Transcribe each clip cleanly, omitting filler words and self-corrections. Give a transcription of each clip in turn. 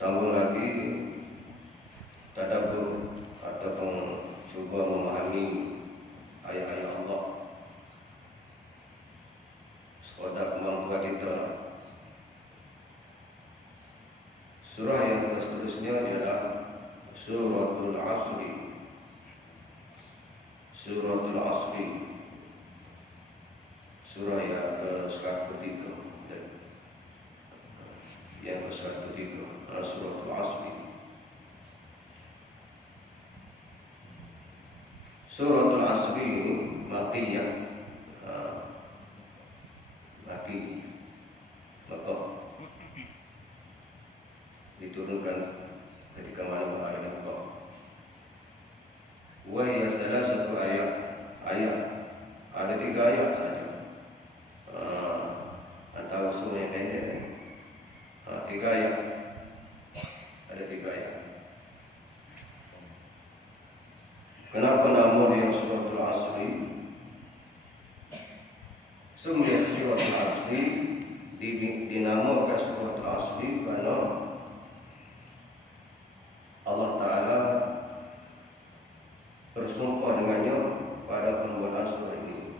Sambung lagi tadabbur ataupun cuba memahami ayat-ayat Allah sekadar kemampuan kita. Surah yang seterusnya adalah Suratul Asri. Suratul Asri, surah yang ke-103 dan yang ke-103 Suratul Asri. Suratul Asri ini Makkiyah, Makki, Makkah, diturunkan ketika malam hari Makkah. Wahia salah satu ayat ada 3 ayat saja. Antara surah yang pendek ni 3 ayat, ada 3 ayat. Kenapa nama dia Suratul Asri? Sumber Suratul Asri dinamakan Suratul Asri kerana Allah Ta'ala bersumpah dengannya pada pembuatan surah ini.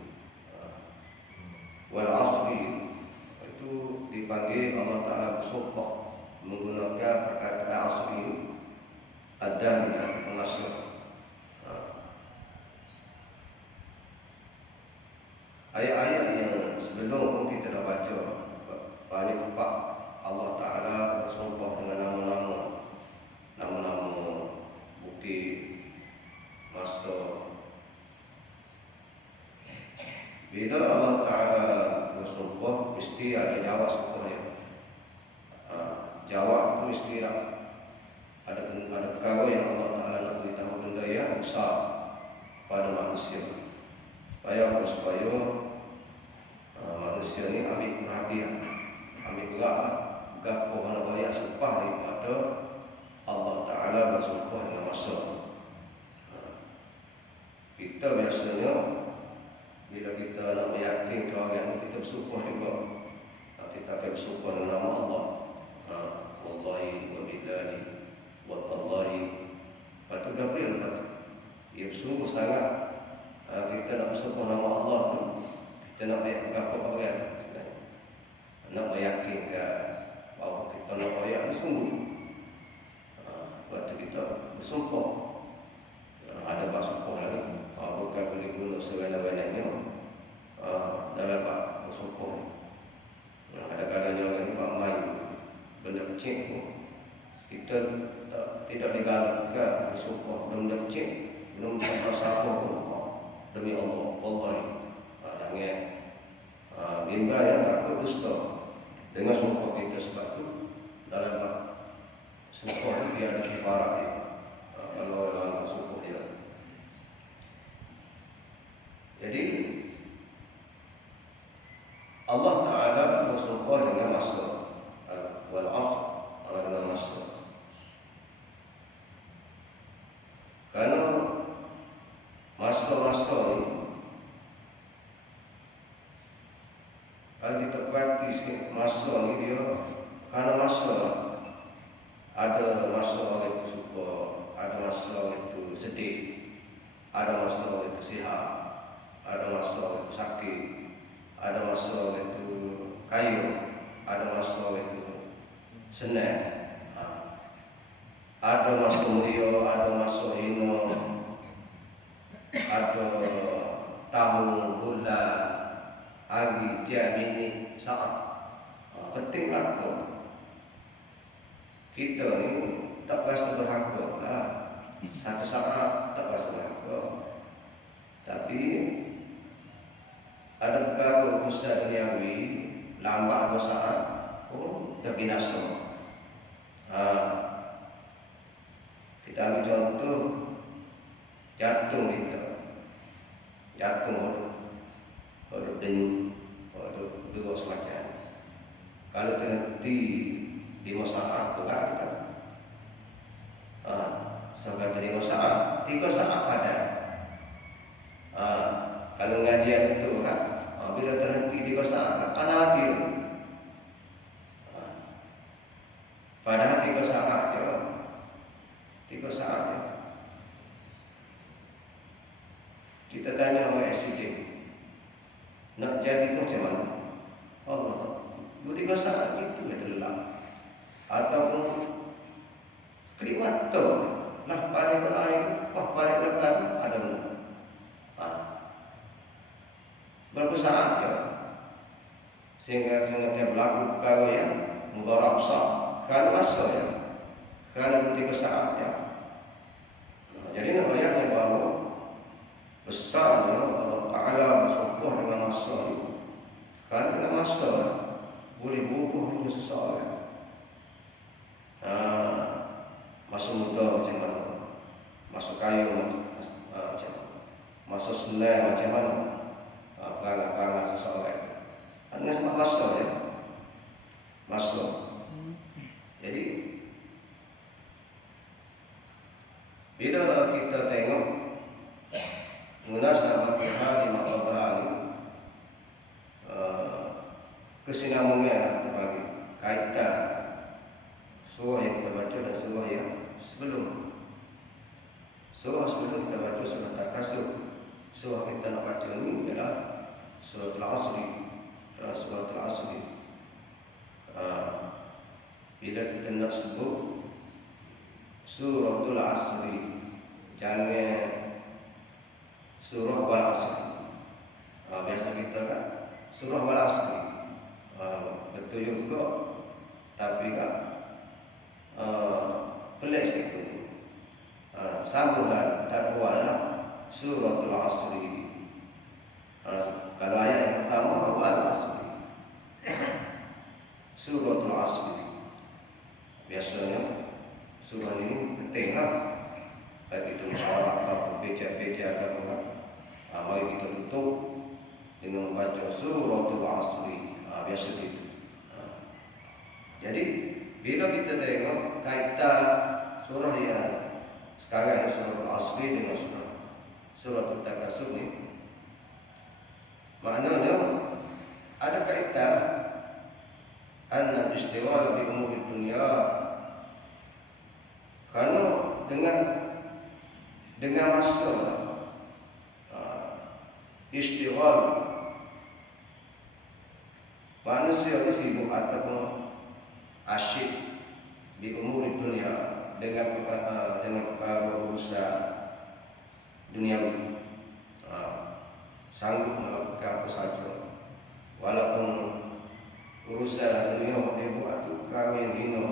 Wal asri itu dipanggil Allah Ta'ala bersumpah menggunakan perkataan asri ada yang mengasal. Ayat-ayat yang sebelum pun kita dah baca banyak tempat Allah Ta'ala bersumpah dengan nama-nama bukti masa. Bila Allah Ta'ala bersumpah mesti ada jawab setelahnya. Jawab itu mesti ada perkara yang Allah Ta'ala nak beritahu benda yang besar pada manusia. Supaya manusia ni ambil perhatian, ambil gerak mana banyak sumpah daripada Allah Ta'ala bersumpah dengan masa. Kita biasanya bila kita nak meyakinkan orang, kita bersumpah juga. Kita akan bersumpah dengan nama Allah. Wallahi wa billahi wa tallahi. Lepas tu dah boleh lepas tu. Ia bersungguh sangat kita nak bersumpah nama Allah tu. Kita nak meyakinkan apa orang. Nak meyakinkan bahawa kita nak ayat ni sungguh. Lepas tu kita bersumpah. Ada bersumpah lagi. Bukan boleh guna sebanyak-banyaknya dalam bab bersumpah. Ada kalanya orang ni buat main benda kecil pun kita tidak digalakkan bersumpah benda kecil, belum sampai siapa pun demi Allah, wallahi. Jangan bimbang yang takut dusta dengan sumpah kita. Sebab tu dalam bab sumpah tu dia ada kifarat dia. Kalau orang sumpah dia. Jadi Allah Ta'ala bersumpah dengan masa. Wal asr, dengan masa. Kerana masa-masa ni, kalau kita perhati sikit, masa ni dia, kerana masa ada masa orang itu suka, ada masa orang itu sedih, ada masa orang itu sihat, ada masa orang itu sakit, ada masa orang itu kaya, ada masa orang itu senang, ada masa mulia, ada masa hina, ada tahun, bulan, hari, jam, minit, saat. Pentinglah tu. Kita ni tak rasa berharga lah. Satu saat tak rasa berharga. Tapi ada perkara besar duniawi, lambat bersaat pun terbinasa. Kita ambil contoh jantung kita. Jantung ada denyut, ada dua semacam. Kalau terhenti 5 saat berat kita. Sampai 5 saat, 3 saat padat. Kalau ngajian itu kan, bila terhenti 3 saat, panas hati. Padahal 3 saat je. 3 saat je. Kita tanya orang SCJ, nak jadi tu macam mana? Allah tahu. 2-3 saat itu terlelap. Ataupun kelip mata lah paling berair, paling dekat ada berapa saat je. Sehingga dia berlaku perkara yang mudarat besar. Kerana masa ya, kerana 2-3 saat ya. Jadi nak bayangkan bahawa besarnya Allah Ta'ala bersumpah dengan masa itu. Kerana dengan masa boleh berubah dengan seseorang. Masa muda macam mana, masa kaya macam mana, masa senang macam mana, perangai-perangai seseorang. Hanya sebab masa ya. Masa. Jadi bila kita tengok munasabah hari Ramadan ini, kesinambungan terbagi kaitan surah yang kita baca dan surah yang sebelum. Surah sebelum kita baca surah Takasur. Surah kita nak baca ini ialah surah Al-Asri. Surah Al-Asri. Bila kita nak sebut surah Al-Asri, jangan surah Wal-Asri. Biasa kita kan surah Wal-Asri. Betul juga, tapi kan pelik sikit. Sambungan dakwalah surah Al-Asri. Kalau ayat yang pertama Wal-Asri, surah Al-Asri. Biasanya surah ini pentinglah. Baik itu musyawarah atau beja-beja agama. Mari kita tutup dengan membaca surah Al-Asri. Biasa gitu. Jadi bila kita tengok kaitan surah yang sekarang ini surah Al-Asri dengan surah Al-Takasur ni, maknanya ada kaitan anna istighal bi umur dunia. Kerana dengan masa istighal, manusia ni sibuk ataupun asyik di umur dunia dengan perkara urusan duniawi. Sanggup melakukan apa saja, walaupun urusan dunia buat tukang yang hina,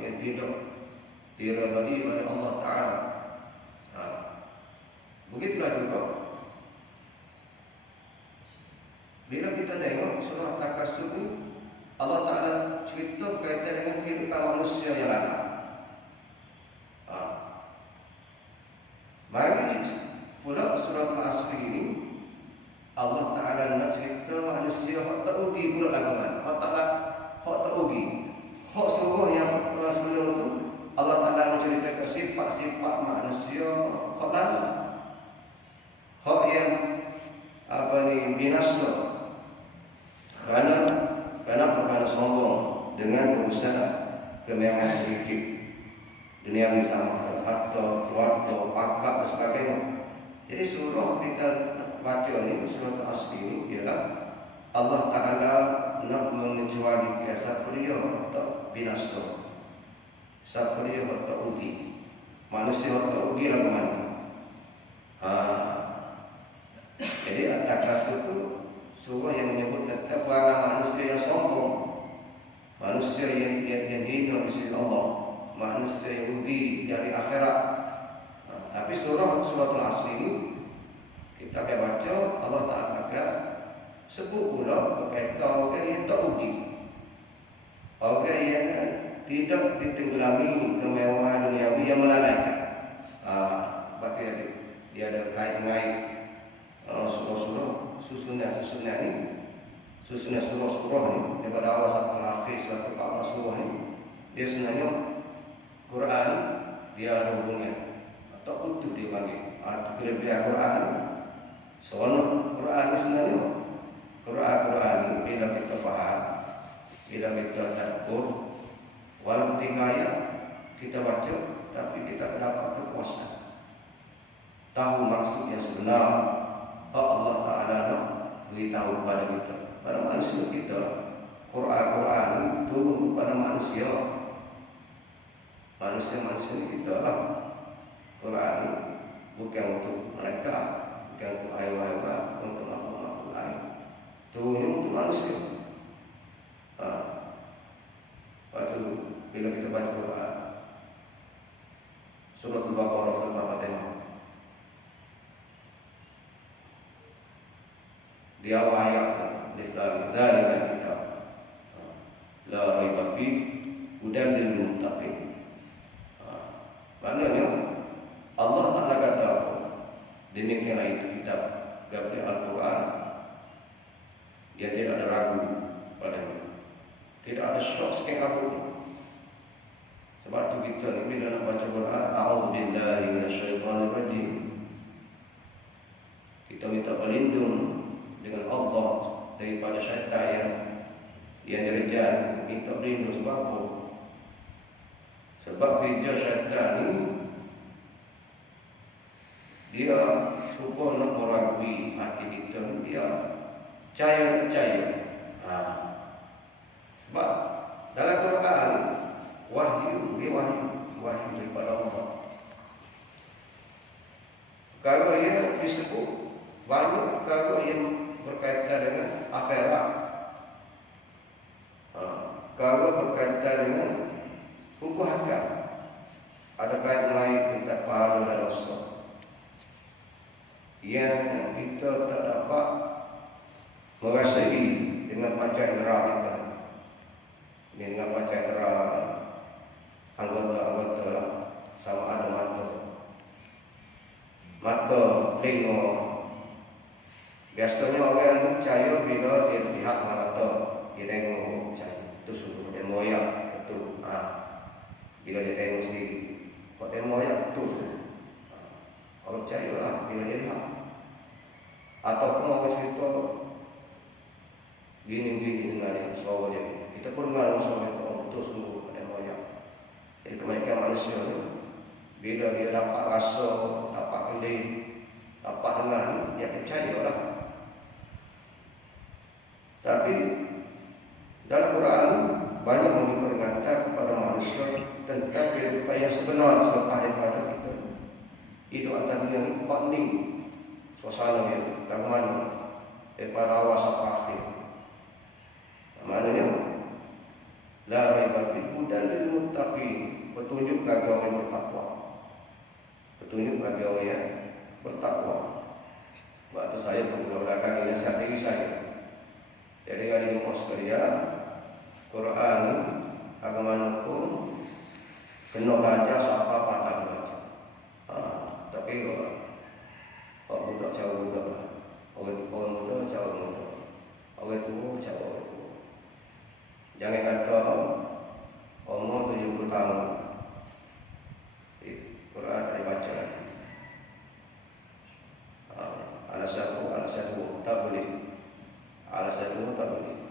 yang tidak diridai oleh Allah Ta'ala. Begitulah juga bila kita tengok surah Takasur ini, Allah Ta'ala cerita berkaitan dengan kehidupan manusia yang lain. Mari pula surah Al-Asri ini, Allah Ta'ala nak cerita manusia yang tak ugi pula lakukan. Hak tak ugi. Hak suruh yang pernah sebelum itu, Allah Ta'ala menceritakan sifat-sifat manusia hak lalu. Hak yang binasa. Kerana sombong dengan urusan kemewahan sedikit. Dunia yang sama, harta, keluarga, pangkat dan sebagainya. Jadi surah kita baca ini, surah Al-Asri ini ialah Allah Ta'ala nak mengecualikan siapa dia tak binasa, siapa dia tak ugi. Manusia tak ugi lagu mana. Jadi At-Takasur itu surah yang menyebut tentang perangai manusia yang sombong, manusia yang hina di sisi Allah, manusia yang rugi dari akhirat. Tapi surah Al-Asri ini kita akan baca, Allah Ta'ala akan sebut pula berkaitan orang yang tak rugi, orang yang tidak ditenggelami kemewahan duniawi yang melalaikan. Berarti dia ada kait-kait surah-surah susunan ini, susunan surah-surah ini daripada awal sampai akhir satu kawan surah ini. Dia sebenarnya Quran dia ada hubungan atau utuh dia panggil. Kelebihan Quran ini, soal Quran ini sebenarnya Quran ini bila kita faham, bila kita tadabbur, kita baca, tapi kita dapat kekuasaan. Tahu maksud yang sebenar. Allah Ta'ala nak beritahu kepada kita, pada manusia kita, Quran turun kepada manusia. Manusia-manusia kita lah. Quran bukan untuk mereka, bukan untuk haiwan-haiwan, bukan untuk makhluk-makhluk lain. Turun untuk manusia. Waktu bila kita baca Quran, surah Al-Baqarah sampai Al-Fatihah, di awal ayat zalikal kitab la raiba fi hudan lil muttaqin. Maknanya Allah Taala kata demikianlah itu kitab Gabriel Al-Quran, dia tidak ada ragu padanya, tidak ada syok sikit apapun. Sebab itu kita ni bila nak baca Quran, a'udzubillahi minasyaitonir rajim, kita minta berlindung dengan Allah daripada syaitan yang direjam. Minta berlindung sebab apa? Sebab kerja syaitan ni dia suka nak meragui hati kita, dia percaya. Sebab dalam Quran wahyu daripada Allah. Kalau ia disebut banyak perkara yang berkaitan dengan akhirat, kalau berkaitan dengan hukum hakam, ada kaitan lain tentang pahala dan dosa yang kita tak dapat merasai dengan panca indera kita. Ini dengan panca indera anggota-anggota sama ada mata tengok. Biasanya orang yang percaya bila dia lihat dengan mata, dia tengok percaya. Itu suruh dia moyak betul. Bila dia tengok sendiri, kalau dia moyak betul. Orang percayalah bila dia lihat. Ataupun orang cerita gini dengan dia, suara dia. Kita pun dengar suara itu, betul suruh dia moyak. Jadi kebanyakan manusia ni, bila dia dapat rasa, dapat kelih, dapat dengar ni, dia percayalah. Tapi dalam Quran banyak memberi peringatan kepada manusia tentang kehidupan yang sebenar selepas daripada kita. Itu antara yang penting suasana dia bagaimana daripada awal sampai akhir. Maknanya la raiba fi hudan lil muttaqin, petunjuk bagi orang yang bertakwa. Petunjuk bagi orang yang bertakwa. Waktu saya menggunakan nasihat diri saya. Jadi kali ini sekalian, Quran agama pun kena baca siapa pandai baca. Tapi orang muda cara muda, orang muda cara muda, orang tua cara orang tua. Jangan kata umur 70 tahun, Quran tak dibaca lagi. Alasan tak boleh. Alasan itu tak boleh.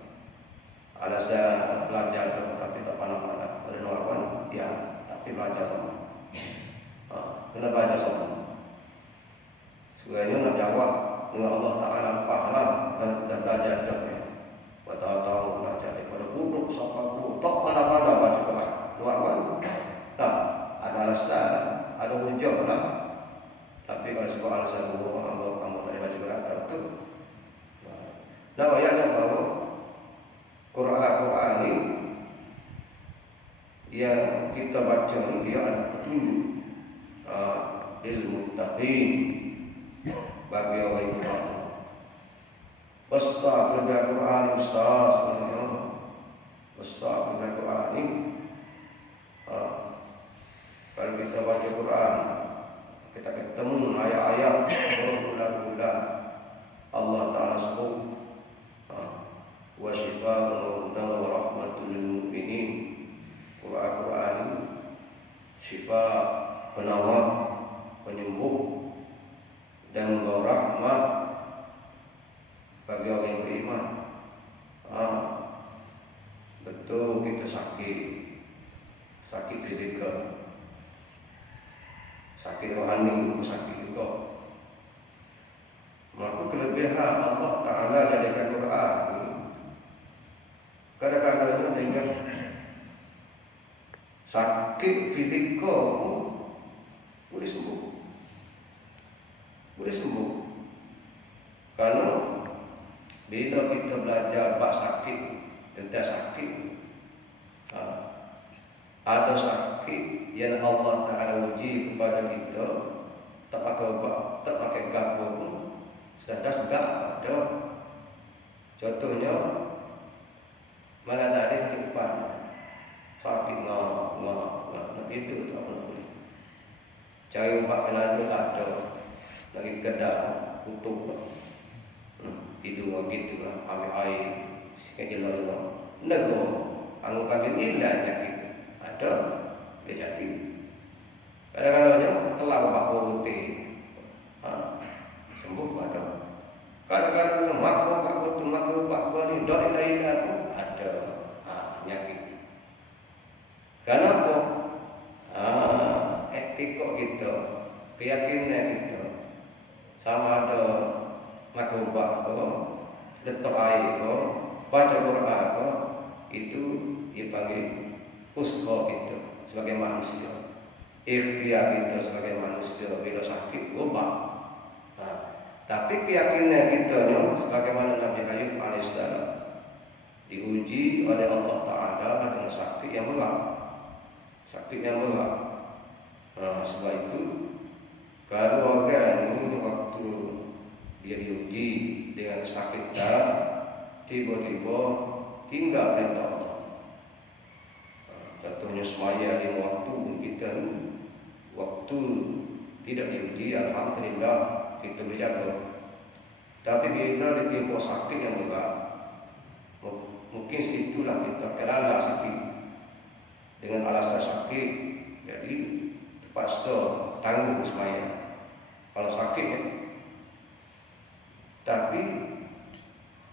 Alasan belajar tapi tak pandang-pandang. Ada kawan dia tapi belajar sama. Kena belajar sama. Sebenarnya nak jawab dengan Allah Ta'ala faham dan belajar dah. Bertahun-tahun belajar daripada buruk sampai buruk. Tak pandang-pandang baca Quran. Kawan tak ada alasan, ada hujah lah. Tapi kalau sebab alasan buruk, kamu tak baca Quran tak betul. Dan ayatnya bahawa Quran ini yang kita baca ini dia ada petunjuk ilmu muttaqin bagi orang yang bertakwa. Besar kepada Quran besar sebenarnya. Besar kepada Quran ini. Kalau kita baca Quran, kita ketemu ayat-ayat berulang-ulang Allah Ta'ala sebut wa shifaa'un wa rahmatul lil mu'minin. Quran syifa, penawar, penyembuh dan membawa rahmat bagi orang yang beriman. Betul kita sakit fizikal, Quran ini sakit juga. Maka kelebihan Allah Ta'ala jadikan Quran ini kadang-kadang dengan sakit fizikal boleh sembuh. Boleh sembuh. Karena bila kita belajar bab sakit, tentang sakit, ada sakit yang Allah Ta'ala uji kepada kita, tak pakai obat, tak pakai gapo pun, sedang segak ada. Contohnya, mana tadi sakit kepala, sakit nak itu tak boleh. Cari obat penaju tak ada, lagi kedai tutup. Itu begitulah, ambil air, sikit jelas-jelas. Nego, anggur kambing hilang sakit. Ada, dia jadi. Kadang-kadang telah obat putih, sembuh ada. Kadang-kadang makan obat putih, makan obat putih, dok hilang ada, nyakit. Kenapa? Etika kita, keyakinan kita, sama ada makan obat letak air baca Quran itu dipanggil usaha kita sebagai manusia, ikhtiar kita sebagai manusia bila sakit obat. Tapi keyakinan kita sebagaimana Nabi Ayub alaihissalam diuji oleh Allah Ta'ala dengan sakit yang berat. Sebab itu kalau orang ini waktu dia diuji dengan sakit dan tiba-tiba tinggal perintah Allah. Contohnya semaya 5 waktu kita waktu tidak diuji, alhamdulillah kita berjaga. Tapi bila ditimpa sakit yang berat, mungkin situlah kita kelala sakit dengan alasan sakit, jadi terpaksa tangguh semaya kalau sakit ya. Tapi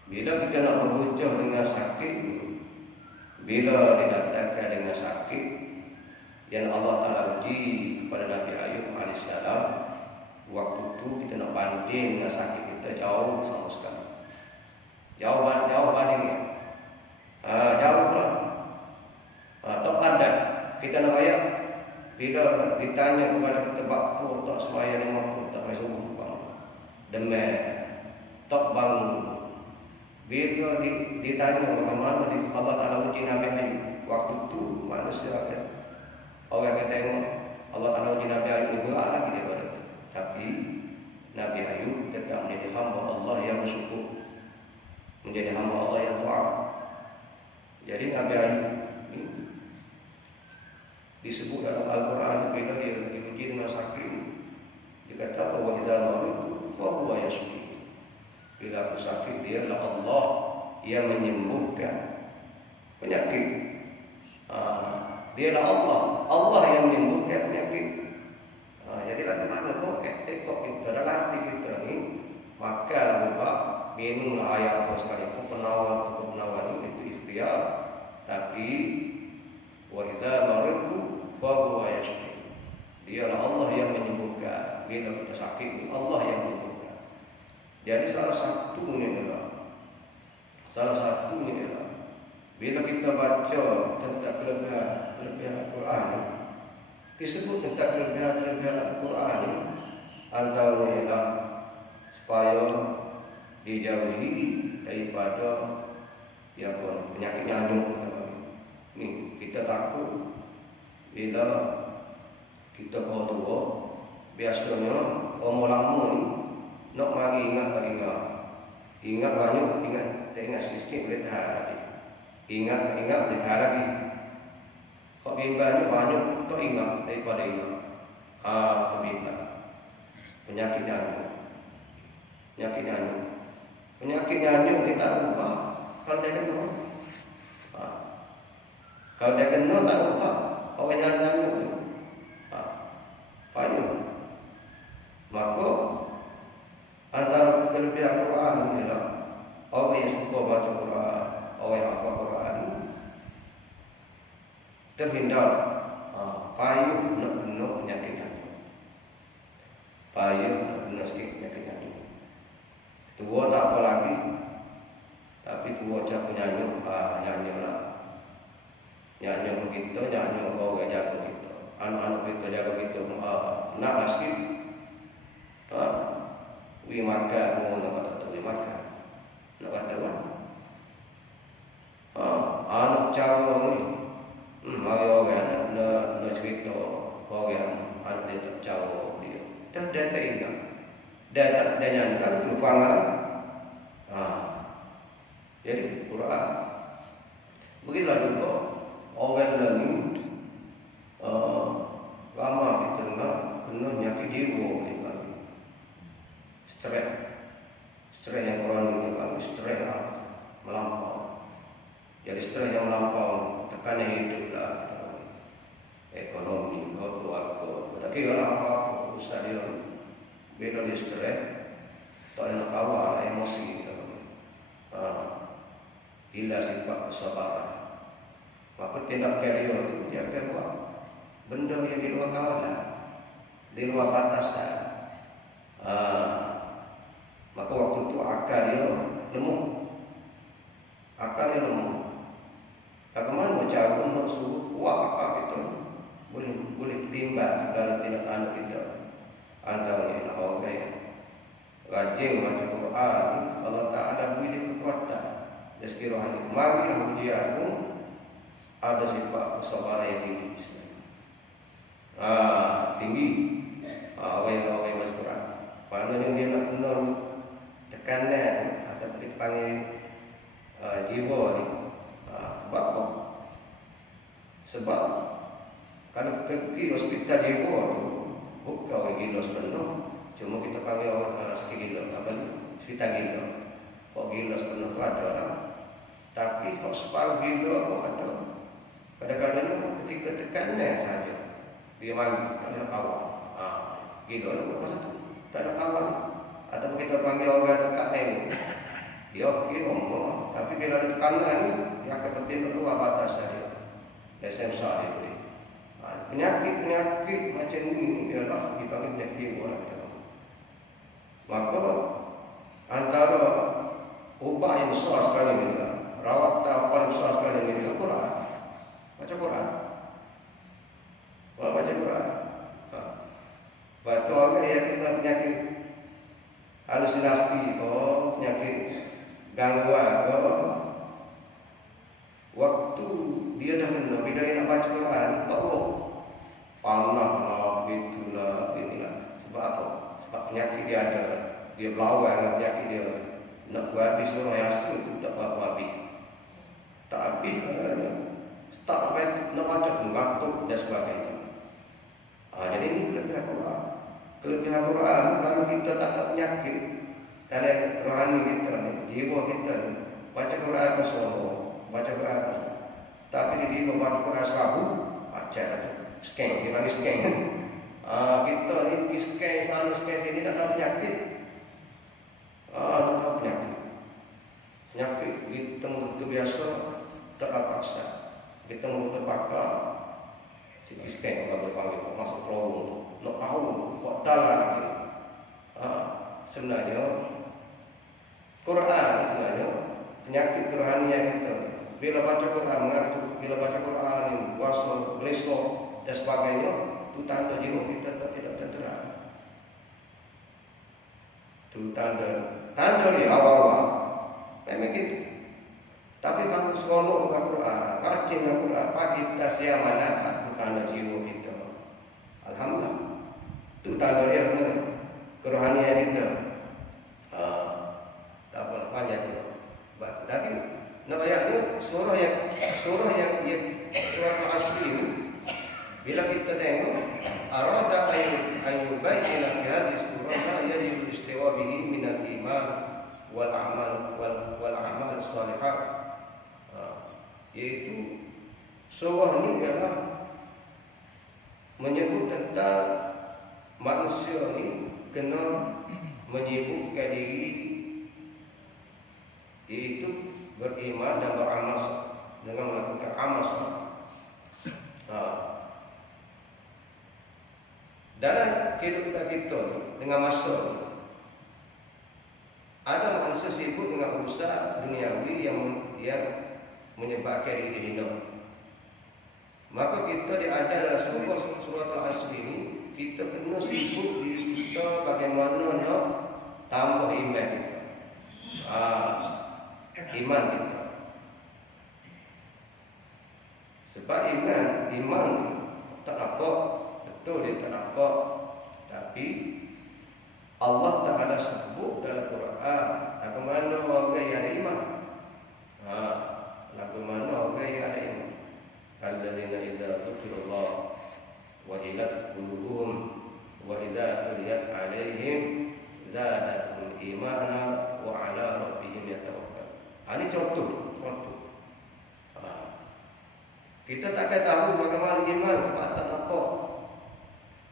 bila kita nak berhujah dengan sakit, bila dikatakan dengan sakit yang Allah Ta'ala uji kepada Nabi Ayub alaihissalam, waktu itu kita nak banding dengan sakit kita jauh sama sekali. Jauh bandingnya. Jauh lah. Tak pandai. Kita nak kaya bila ditanya kepada kita bakpur tak semaya 50 tak payah subuh demam tak bangun. Bila ditanya bagaimana Allah Ta'ala uji Nabi Ayub, waktu itu manusia orang yang tengok Allah Ta'ala uji Nabi Ayub ini berat lagi daripada itu. Tapi Nabi Ayub tetap menjadi hamba Allah yang bersyukur, menjadi hamba Allah yang taat. Jadi Nabi Ayub ini disebut dalam Al-Quran bila dia diuji dengan sakit, dia kata wa idza maritu fa huwa yashfi. Bila aku sakit, dia adalah Allah yang menyembuhkan penyakit. Dia adalah Allah yang menyembuhkan penyakit. Jadi bagaimana etika kita dalam hati kita ni, makan obat, minumlah air apa sekalipun, penawar itu ikhtiar. Tapi wa idza maritu fa huwa yashfi. Dia adalah Allah yang menyembuhkan. Bila kita sakit, Allah yang menyembuhkan. Jadi salah satunya ialah bila kita baca tentang kelebihan Al-Quran, disebut tentang kelebihan Al-Quran, antaranya ialah supaya dijauhi daripada penyakit nyamuk. Ni kita takut bila kita tua, biasanya umur lama ni nak mari ingat tak ingat banyak, tak ingat sikit-sikit boleh tahan lagi. Ingat boleh tahan lagi. Kalau bimbangnya banyak tak ingat daripada ingat. Bimbang. Penyakit nyanyuk dia tak ubah. Kalau dia kena, kalau dia kena tak ubah. Orang nyanyuk tu payah. Maka antara kelebihan Quran ialah orang yang suka baca Quran, orang yang hafal Quran terhindar payuh nak penuh penyakit. payah kena sikit penyakit-penyakit. Tua tak apa lagi, tapi tua cak penyanyi, nyanyi lah. Nyanyi begitu, nyanyi kau jaga begitu. Anak-anak kita jaga begitu, nak lah sikit. Wi makan, mau nak kata tu wi makan, nak kata apa? Anak cara ni, mari orang nak cerita orang anak dia tak cara dia. Dah tak ingat, dah nyanyi kan tu faham. Jadi Quran begitulah juga orang lain ramai kita dengar kena nyakit jiwa ni kami stres yang orang ini kami stres melampau. Jadi stres yang melampau tekanan hidup lah ekonomi keluarga tak kira apa usaha dia bila dia stres tak nak kawal emosi kita. Bila sifat kesabaran, maka tindak dia akan buat benda yang di luar kawalan, di luar batasan. Maka waktu itu akal dia lemah. Bagaimana mau cara untuk suruh kuat akal kita boleh timbang segala tindak tanduk kita. Antaranya orang rajin baca Quran, Allah Taala beri kekuatan. Rezeki rohani. Mari dia pun ada sifat kesabaran yang tinggi. Tinggi. Orang baca Quran. Maknanya dia nak kena tekanan atau kita panggil jiwa ni. Sebab apa? Sebab kalau pergi hospital jiwa tu bukan orang gila sepenuh. Cuma kita panggil orang sikit gila. Apa ni? Hospital gila. Kok gila sepenuh tu ada lah. Tapi kok separuh gila pun ada. Kadang-kadang ketika tekanan saja dia mandi tak nak kawal. Gila lah masa tu tak nak kawal. Atau kita panggil orang tekanan dia okey omong. Tapi bila ada tekanan dia akan tertib keluar batas saja. Sensor dia boleh. Penyakit macam ini ialah dipanggil penyakit jiwa. Maka antara ubah yang besar sekali ni, rawat paling besar sekali ni adalah Quran. Baca Quran. Baca Quran. Baca orang yang kena penyakit halusinasi, penyakit gangguan, waktu dia dah kena, bila dia nak baca Quran, tak tahu. Panah itulah. Sebab apa? Sebab penyakit dia ada. Dia berlawan dengan penyakit dia. Nak buat habis surah Yasin tu tak apa habis. Tak habis tak sampai nak baca pun ngantuk dan sebagainya. Jadi ini kelebihan Quran. Kelebihan Quran kalau kita tak ada penyakit dari rohani kita ni, jiwa kita ni, baca Quran bersama, baca Quran. Tapi dia membaca Quran serabu, baca scan, dia panggil scan. Kita ni pergi scan sana scan sini tak ada penyakit. Tak ada penyakit. Penyakit kita betul biasa tak terpaksa. Kita terbakar CT scan kalau panggil masuk lorong nak tahu buat dalam lagi. Sebenarnya Quran sebenarnya penyakit kerohanian kita. Bila baca Quran mengatur, bila baca Quran ini puasa, besok dan sebagainya, itu tanda jiwa kita tidak tentera. Itu tanda di awal-awal memang gitu. Tapi kalau seronok dengan Quran, rajin dengan Quran, pagi kita siang malam, itu tanda jiwa kita. Alhamdulillah. Itu tanda dia kerohanian kita. Tak apa banyak tu. Tapi nak ayatnya surah yang surah Al-Asr ini, bila kita tengok arada ayyubayyana fi hadhihi surah ma yajibu istiwa bihi min al-iman wal a'mal salihat. Yaitu surah ini ialah menyebut tentang manusia ini kena menyibukkan diri, yaitu beriman dan beramal dengan melakukan amal. dalam kehidupan kita dengan masa ada manusia sibuk dengan urusan duniawi yang menyebabkan diri hina. Maka kita diajar dalam surat Al-Asr ini, kita kena sibuk diri kita bagaimana nak tambah iman kita. Iman kita. Sebab iman tak nampak, betul dia tak nampak, tapi Allah Ta'ala sebut dalam Quran bagaimana orang yang ada iman. Bagaimana orang yang ada iman. Alladzina idza dzukirallah wajilat qulubuhum wa idza tuliyat 'alaihim zadatuhum imana wa 'ala rabbihim yatawakkalun. Ini contoh. Kita takkan tahu bagaimana iman sebab tak nampak.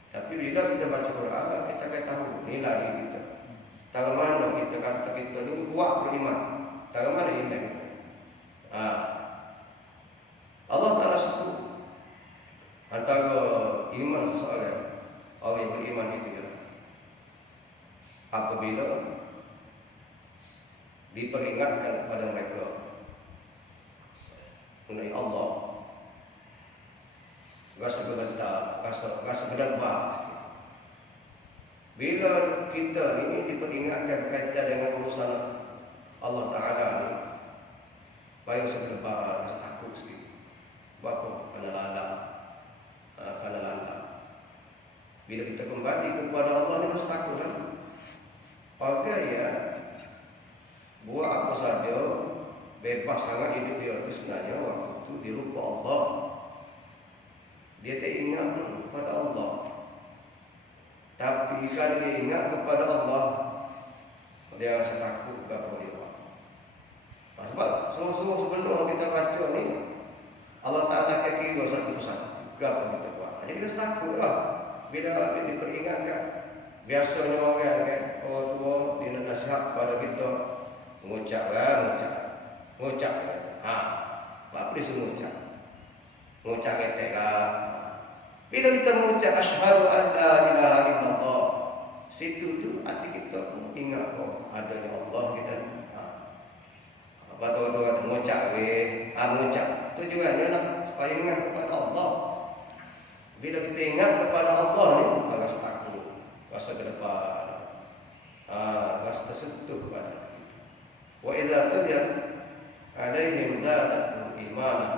Tapi bila kita baca Quran, kita akan tahu nilai kita. Dari mana kita kata kita itu kuat beriman. Dari mana iman kita. Allah Ta'ala sebut antara iman seseorang, orang yang beriman itu apabila diperingatkan kepada mereka mengenai Allah, rasa gemetar, rasa berdampak. Bila kita ini diperingatkan berkaitan dengan urusan Allah Ta'ala ni, baik rasa berdampak, rasa takut sikit. Bapa kena lala. Bila kita kembali kepada Allah ni rasa takut kan? Orang yang buat apa saja, bebas sangat hidup dia itu sebenarnya waktu itu dirupa Allah. Dia tak ingat kepada Allah. Tapi kalau dia ingat kepada Allah, dia rasa takut kepada dia. Sebab sungguh-sungguh sebelum kita baca ni, Allah Ta'ala akan kira satu-satu apa kita buat. Jadi kita takut lah. Bila kita diperingatkan, biasanya orang kan, orang tua dia nak nasihat kepada kita, mengucap. Apa dia suruh mengucap? Mengucap ketek lah. Bila kita mengucap asyhadu an la ilaha illallah, situ tu hati kita pun ingat adanya Allah kita. Betul kata mengucap mengucap. Tujuannya lah supaya ingat kepada Allah. Bila kita ingat kepada Allah ni, rasa takut, rasa ke depan, rasa tersentuh kepada kita. Wa idza tuliyat alaihim zadatuhum imana.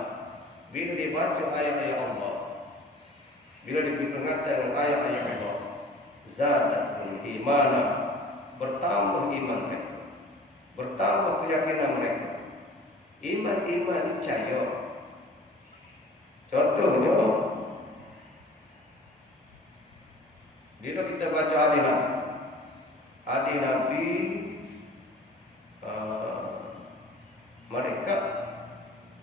Bila dibaca ayat-ayat Allah, bila diperingatkan dengan ayat-ayat Allah, zadatuhum imana, bertambah iman mereka, bertambah keyakinan mereka. Iman percaya. Contohnya, bila kita baca hadis Nabi, mereka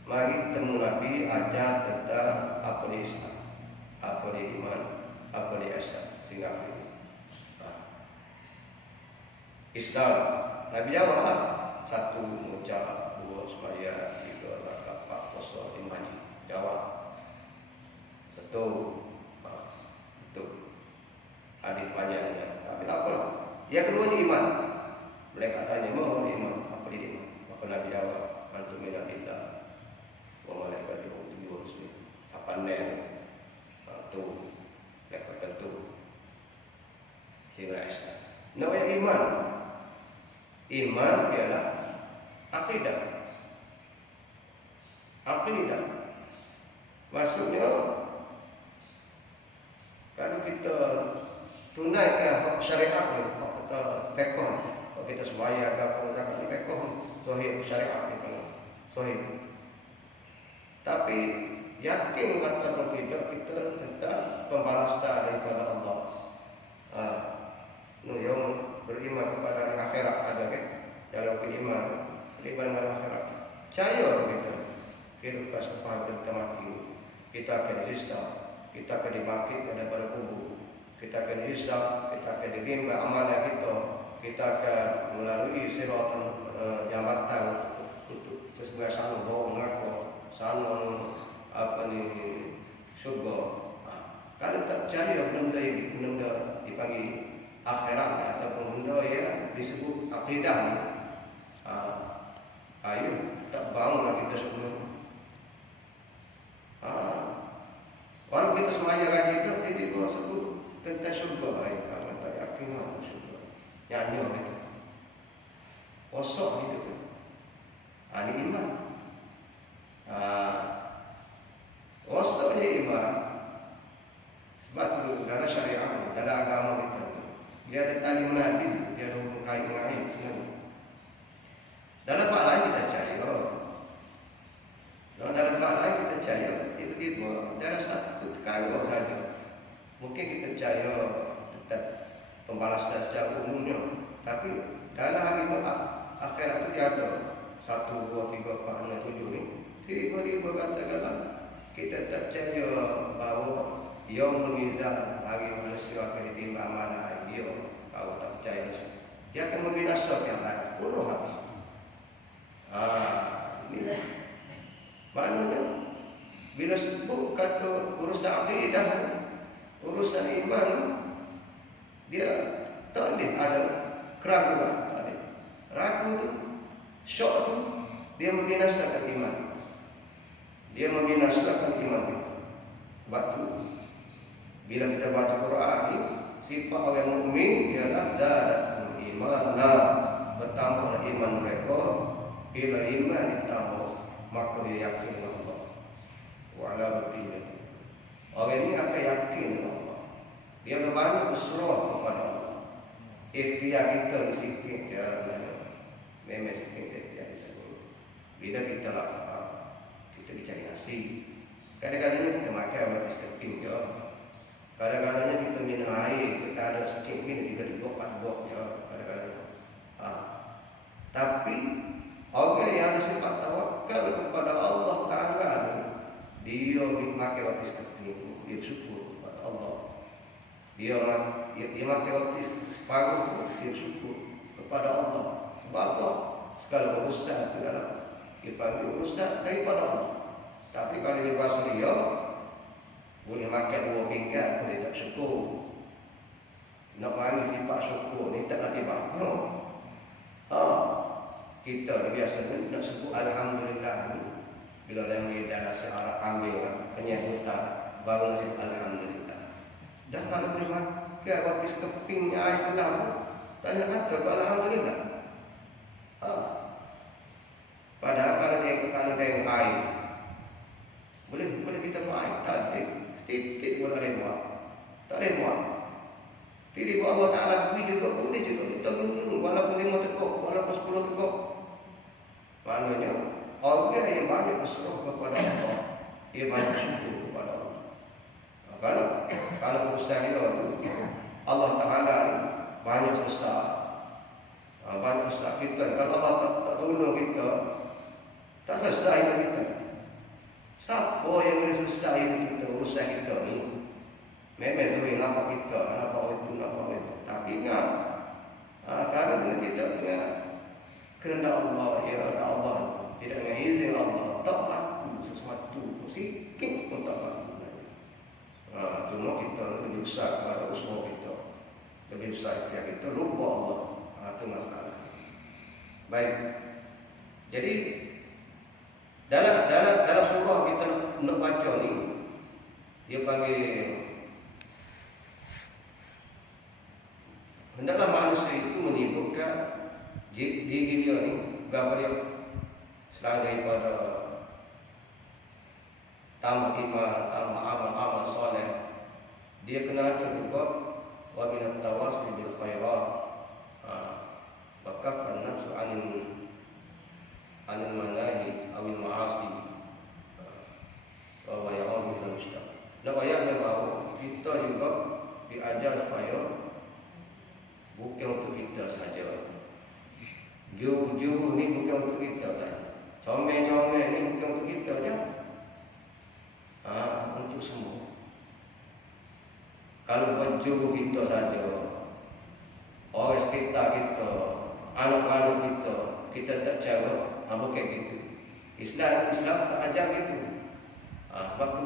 mari temu Nabi ajar tentang apa dia Islam, apa dia iman, apa dia ihsan. Sehingga Islam, Nabi jawablah, satu mengucap, dua sembahyang, tiga zakat, empat puasa, lima haji. Jawab. Betul. Hadis panjangnya. Tapi tak apa. Yang keduanya iman. Mereka tanya, mau iman? Apa dia iman? Maka Nabi jawab, antum min billah wa malaikatihi wa rusulihi. Apa nen? Tu. Mereka tentu. Hingga ihsan. Namanya iman. Iman ialah akidah. Akidah. Maksudnya, kalau kita tunaikan syariat ni, kita fiqh, kalau kita sembahyang apa zakat ni fiqh, sahih syariat ni kan. Sahih. Tapi yakin atau tidak kita tentang pembalasan daripada Allah. Yang beriman kepada akhirat ada kan? Dalam beriman kepada akhirat. Percaya kita pas kita mati, kita akan dihisab, kita akan dibangkitkan daripada kubur, kita akan dihisab, kita akan ditimbang amalan kita akan melalui siratan jambatan untuk sebagai sana bawa mengaku sana surga. Kalau tak percaya benda dipanggil akhirat ataupun benda yang disebut akidah ni, ayo tak bangunlah kita sebelum. Walau kita semaya rajin tu, jadi kita sebut tentang syurga. Kalau tak yakin lah syurga, nyanyi itu, kosong itu. Ini iman. Kosongnya iman. Sebab tu dalam syariat, dalam agama kita, dia ada tali menadil, dia ada kait-kait sebenarnya. Dalam bab lain kita percaya. Dalam bab lain kita percaya. Itu dalam satu perkara saja. Mungkin kita percaya tetap pembalasan secara umumnya. Tapi dalam hari akhirat itu dia ada 1, 2, 3, 4, 6, 7 ni. Tiba-tiba kata-kata kita tak percaya bahawa Yaumul Mizan, hari manusia akan ditimbang mana dia. Kalau tak percaya dia akan membinasakan lain. Bunuh habis. Ini maknanya bila sebut kata urusan akidah, urusan iman, dia tak ada keraguan. Ragu tu, syok tu, dia membinasakan iman. Dia membinasakan iman kita. Sebab tu, bila kita baca Quran ni, sifat orang mukmin ialah zadatul iman, bertambah iman mereka. Bila iman ditambah, maka dia yakin dengan Allah. Wa'ala berdiri. Orang ini akan yakin dengan Allah. Dia akan banyak berserah kepada Allah. Ikhtiar kita ni sikit, ya, memang sikit ikhtiar kita. Bila kita lapar, kita dicari nasi. Kadang-kadangnya kita makan roti sekeping je. Kadang-kadangnya kita minum air, kita ada sikit minum 3, 4 buah je. Kadang-kadang. Tapi orang yang ada sifat tawakal kepada Allah Ta'ala ni, dia makan roti sekeping, dia bersyukur kepada Allah. Dia makan roti separuh, dia bersyukur kepada Allah. Sebab apa? Segala urusan itu dalam dia panggil urusan daripada Allah. Tapi kalau dia bahasa dia boleh makan 2 pinggan, boleh tak syukur. Nak mari sifat syukur ni tak nanti banyak. Kita ni biasanya nak sebut Alhamdulillah ni. Bila dalam nasi Arab ambil penyambutan, baru nasi Alhamdulillah. Dan kalau dia makan roti sekepingnya ais dalam, tak nak kata ke Alhamdulillah. Padahal kalau dia air, boleh kita buat air. Tak ada. Sedikit pun tak boleh buat. Tak boleh buat. Tiba-tiba Allah Ta'ala beri juga, boleh juga kita minum. Walaupun 5 teguk, walaupun 10 teguk. Maknanya, orang yang banyak berserah kepada Allah, dia banyak syukur kepada Allah. Kalau urusan dia tu, Allah Ta'ala ni banyak susah. Banyak susah kita. Kalau Allah tak tolong kita, tak selesai hidup kita. Siapa yang boleh selesai hidup kita, urusan kita ni? Memang tu yang nampak kita, nampak itu, nampak itu. Tapi ingat, kalau kita dengan kehendak Allah, ya Allah, tidak dengan izin Allah, tak laku sesuatu, sikit pun tak laku. Cuma kita lebih besar kepada usaha kita, lebih besar ikhtiar kita, lupa Allah. Itu masalah. Baik. Jadi dalam surah kita nak baca ni, dia panggil hendaklah manusia itu menyibukkan diri dia ni gambar dia selain daripada tambah iman, tambah amal soleh, dia kena ada juga wa minat tawasi bil khairat, wa kafan nafsu anil manahi awil ma'asi, wa ya'udhu ila mustaq. Dan ayatnya bahawa kita juga diajar supaya bukan untuk kita saja. Jauh-jauh ni bukan untuk kita saja. Comel-comel ni bukan untuk kita saja. Untuk semua. Kalau berjauh kita saja, orang sekitar kita, anak-anak kita tak cara, bukan gitu. Islam tak ajar gitu. Sebab tu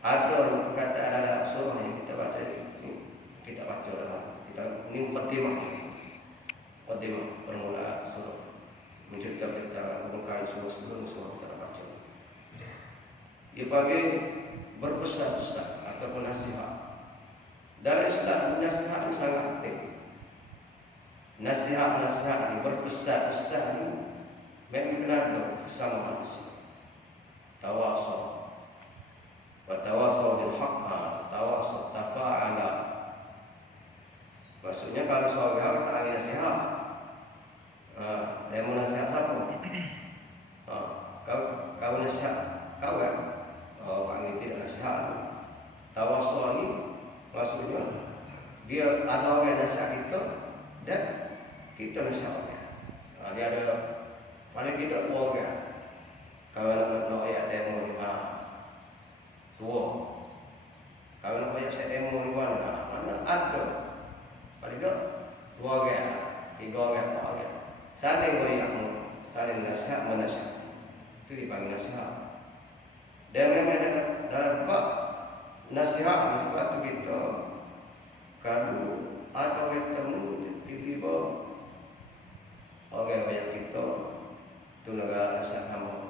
ada perkataan dalam surah yang kita baca ini, kita baca dalam kita ini mukaddimah permulaan surah, menceritakan pembukaan surah sebelum surah kita baca. Dia bagi berpesan-pesan ataupun nasihat. Dalam Islam nasihat itu sangat penting. Nasihat ini berpesan-pesan ini memang kena sesama manusia. Tawasau wa tawasau bil haqq, tawasau tafa'ala. Maksudnya kalau seorang tak lagi nasihat, dia mau nasihat siapa? Kau nasihat kau kan? Orang ini tidak nasihat. Tawasau ini maksudnya dia ada orang nasihat kita dan kita nasihatnya. Dia ada paling tidak dua orang. Kalau nak ayat demo ni dua. Kalau nak ayat saya demo ni mana ada. Paling tak dua orang, tiga orang, empat orang. Saling ayatmu, saling nasihat menasihat. Itu dipanggil nasihat. Dan memang dalam bab nasihat ni sebab tu kita kalau ada orang temu tiba-tiba orang ayat kita tu negara nasihat kamu.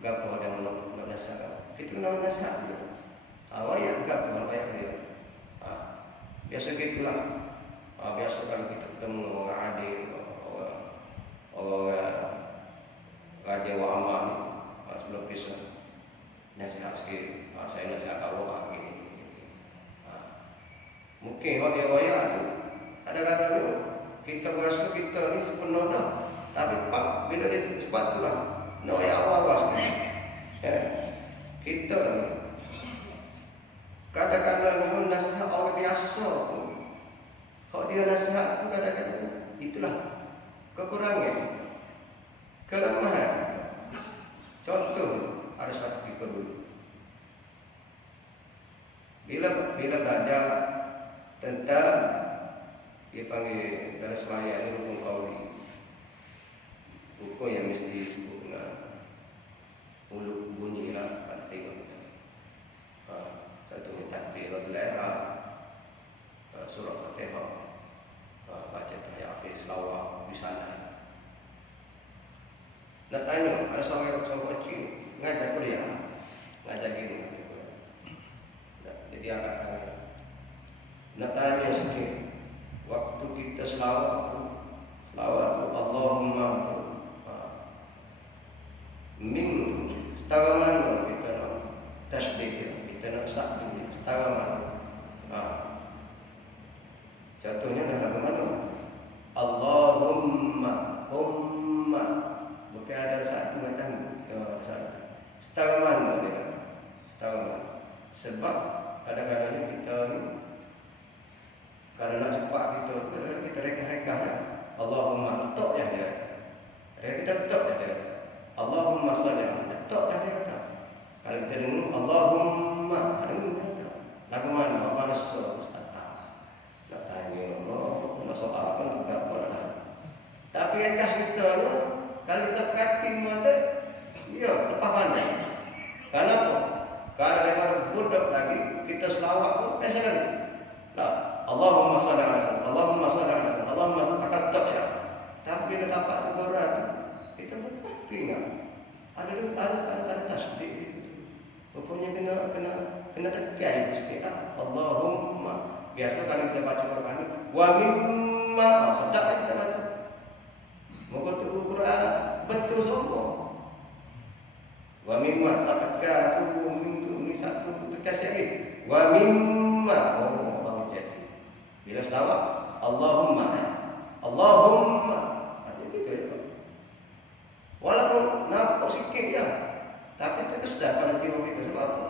Gapo ada nak nasihat. Itu nak nasihat dia. Awak gapo awak dia. Biasa gitulah. Biasa kalau kita ketemu orang adik, orang raja wa aman, sebelum pisah nasihat sikit. Saya nasihat awak gini. Mungkin awak dia royak tu. Kadang-kadang kita rasa kita ni sepenuh dah. Tapi bila dia sebab tu lah. No, ya awas kita kadang-kadang memang nasihat orang biasa pun. Kalau dia nasihat tu kadang-kadang itulah kekurangan, kelemahan. Contoh ada satu kita dulu bila belajar tentang dia panggil dalam semaya ni hukum kauli, hukum yang mesti disebut dengan mulut bunyi lah pada tiga kita. Contohnya takbiratul ihram, surah Fatihah, baca tahiyat akhir, selawat, bisalah. Nak tanya, ada seorang kecil ngajar kuliah, ngajar gini. Jadi angkat tangan. Nak tanya sikit, waktu kita selawat Allahumma min setara mana kita nak tasbih, kita nak sabdu setara mana. Contohnya dalam mana? Allahumma bukan ada satu macam setara mana dia? Setara mana? Sebab kadang-kadang kita ni kalau nak cepat kita reka-reka ya. Allahumma tok yang dia. Kita tok yang dia. Allahumma salli ala tok yang dia kata. Kalau kita dengar Allahumma ada kata. Lagu mana? Apa nasab Ustaz? Nak tanya masuk apa nak dapat. Tapi yang kasih kita tu kalau kita praktik mata ya lepas pandai. Kenapa? Kalau daripada budak lagi kita selawat pun biasa kali. Nah, Allahumma salli ala Allahumma salli ala Allahumma salli ala ya. Tapi bila dapat teguran kita betul ingat ada tasbih itu. Rupanya kena tekan sikit lah. Allahumma biasa kalau kita baca Quran ni wa mimma sedap kita baca. Moga tu Quran betul semua. Wa mimma takakku ni satu tekan sikit. Wa mimma bila selawat Allahumma macam itu ya. Walaupun nampak sikit ya, tapi terkesan pada jiwa kita sebab apa?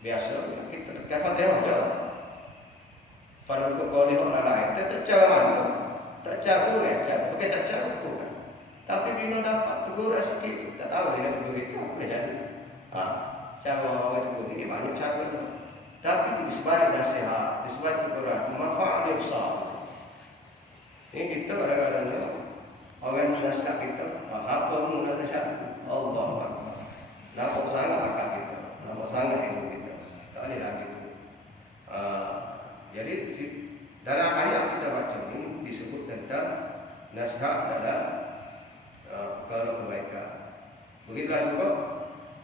Biasa kita tekan Fatihah je. Pada buku boleh orang lain tak cara tak cara ya, bukan tak cara bukan. Tapi bila dapat teguran sikit, tak tahu dia tegur itu boleh jadi. Cara orang tegur ini banyak cara. Tapi di sebalik nasihat, di sebalik teguran, manfaat dia besar. Ini kita kadang-kadang orang nasihat kita, apa pun nasihat Allah. Nampak sangat akal kita, nampak sangat ilmu kita. Tak ada lagi itu. Jadi dalam ayat kita baca ini disebut tentang nasihat dalam perkara kebaikan. Begitulah juga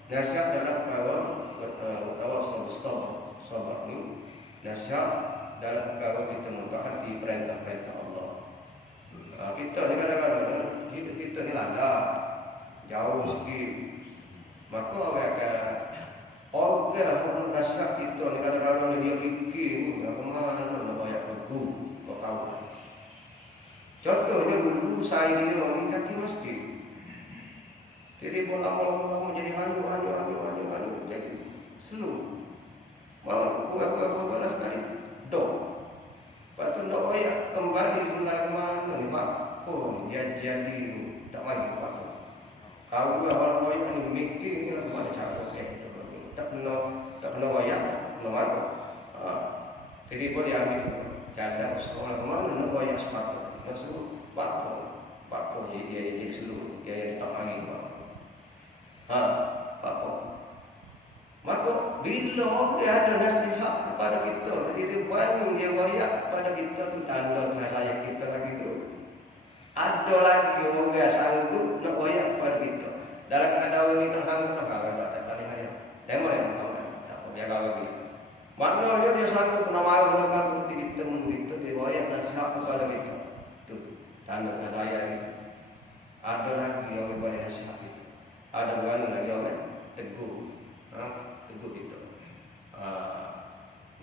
nasihat dalam perkara bertawassul sabar ini, nasihat dalam perkara kita mentaati perintah-perintah Allah. Kita ni kadang-kadang hidup kita ni lalai, jauh sikit. Maka orang pun nasihat kita ni kadang-kadang dia fikir ni bagaimana nak bayar betul, kau tahu. Contohnya dulu saya ni kaki masjid. Jadi pun lama-lama jadi hanyu jadi slow. Malah buat sekali dok. Lepas tu dok ayat kembali sebenarnya mana ni pak? Oh dia jadi tak lagi pak. Kau orang ayat ni mikir ni mana cara tak pernah ayat, pernah ada. Jadi boleh ambil jalan seorang mana nak ayat sepatu. Maksud pak dia slow, dia tak lagi pak. Maka bila orang ada nasihat kepada kita, jadi berani dia wayak kepada kita tu tanda saya kita lagi tu. Ada lagi orang yang sanggup nak wayak kepada kita. Dalam keadaan orang kita sanggup tak boleh ayat. Tengok tak dia lagi. Maknanya dia sanggup nak marah nak kita dia wayak nasihat kepada kita. Tu tanda saya ni. Ada lagi orang boleh nasihat kita. Ada berani lagi orang teguh, teguh kita.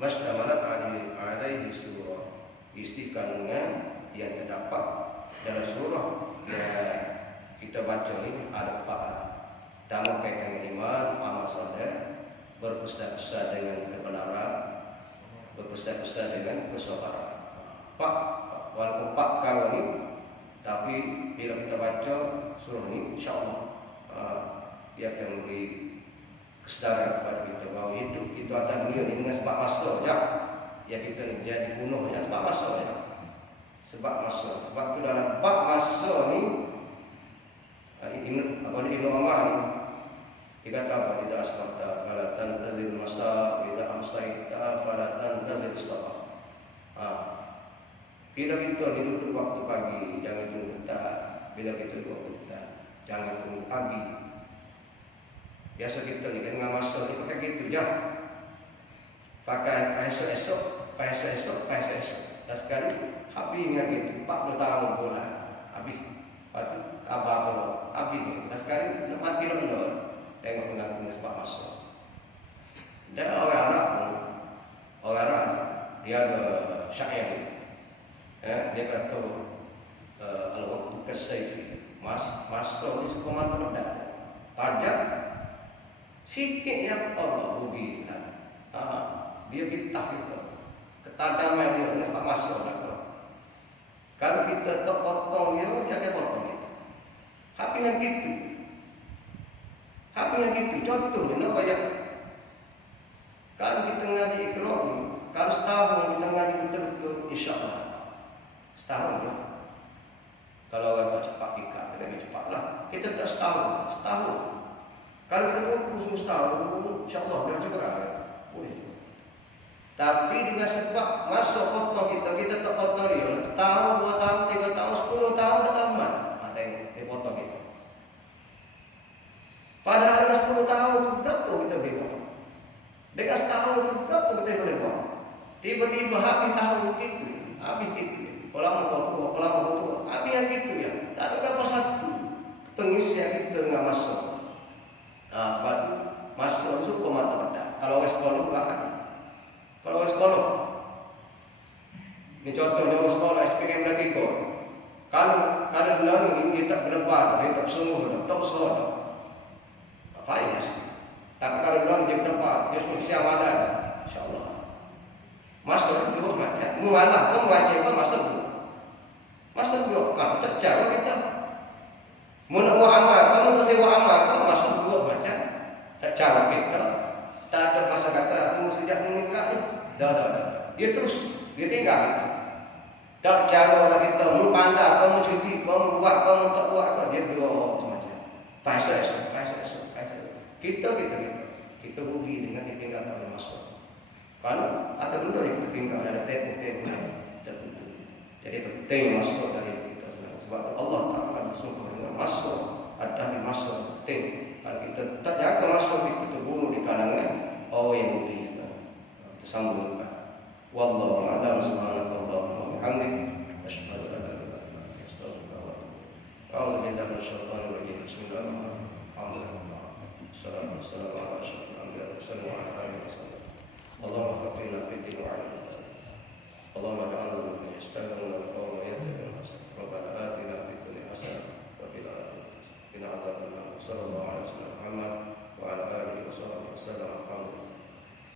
Mashtamalat alaihi surah, isi kandungan yang terdapat dalam surah yang kita baca ini ada 4. Pertama kaitan dengan iman, amal saleh, berpusat-pusat dengan kebenaran, berpusat-pusat dengan kesabaran. 4, walaupun 4 perkara ini, tapi bila kita baca surah ini, insya-Allah dia akan memberi kesedaran kepada kita bahawa hidup itu atas dunia ini dengan sebab masa saja. Ya kita ni jadi bunuh dengan sebab masa saja. Sebab masa. Sebab tu dalam bab masa ni Ibnu Umar ni dia kata apa? Idza asbahta fala tantazir masa, idza amsayta fala tantazir sabah. Bila kita ni duduk waktu pagi jangan tunggu petang. Bila kita duduk waktu petang jangan tunggu pagi. Biasa kita ni kan dengan masa ni pakai gitu je. Pakai esok-esok. Dan sekali habis dengan gitu 40 tahun pula habis. Lepas tu tambah pula habis ni. Dan sekali nak mati lembut. Tengok dengan sebab masa. Dan orang Arab dia ada syair ni. Dia kata al-waqtu kasayfi. Masa ni suka mata pedang. Tajam sikitnya Allah rugi. Dia fitnah kita. Ketajaman dia ni tak masuk dah. Kalau kita tak potong dia, jangan potong dia. Habis yang gitu. Contohnya nak bayar. Kalau kita ngaji Iqra ni, kalau setahun kita ngaji betul-betul, insya-Allah. Setahun lah. Kalau orang tak cepat ikat, kita cepatlah. Kita tak setahun. Kalau kita kumpul setahun, insya-Allah dah cukup lah. Boleh. Tapi dengan sebab masuk potong kita tak potong dia. Setahun, 2 tahun, 3 tahun, 10 tahun tak tamat. Tengok, dia potong kita. Padahal dengan 10 tahun tu berapa kita boleh buat? Dengan setahun tu berapa kita boleh buat? Tiba-tiba habis tahun itu. Pelama tua. Habis yang gitu ya. Tak ada apa satu pengisian kita dengan masuk. Sebab itu masuk suka mata pedang. Kalau orang sekolah bukan. Kalau orang sekolah, ini contohnya orang sekolah SPM dah 3. Kalau bulan ini dia tak berdebat, dia tak bersungguh, tak usaha. Apa yang masih? Tapi kalau bulan dia berdebat, dia suruh siang malam, insya-Allah. Masuk dulu macam, mualah pun wajib pun masuk dulu. Masuk terjauh kita. Mun buat amal, kamu sewa amal, kamu masuk dulu macam terjauh kita. Tak ada masa kata aku sejak menikah ni. Dah. Dia terus, dia tinggal kita. Tak cara orang kita, mu pandai, kamu cuti, kamu buat, kamu tak buat apa. Dia berdoa semacam. Pasal. Kita rugi dengan ditinggal dalam masa. Kalau ada benda yang tertinggal dalam tempoh penting masuk dari kita. Sebab Allah Ta'ala bersungguh dengan masuk. Ada di masuk penting. Kalau kita tak jaga masuk, kita terbunuh di kalangan orang yang putih. Tersambungkan. Wallahu a'lam. Subhanakallahumma wa bihamdik. Asyhadu an la ilaha illa anta astaghfiruka wa atubu ilaik. A'udzu billahi minasyaitonir rajim. Bismillahirrahmanirrahim. Alhamdulillah. Assalamualaikum warahmatullahi wabarakatuh.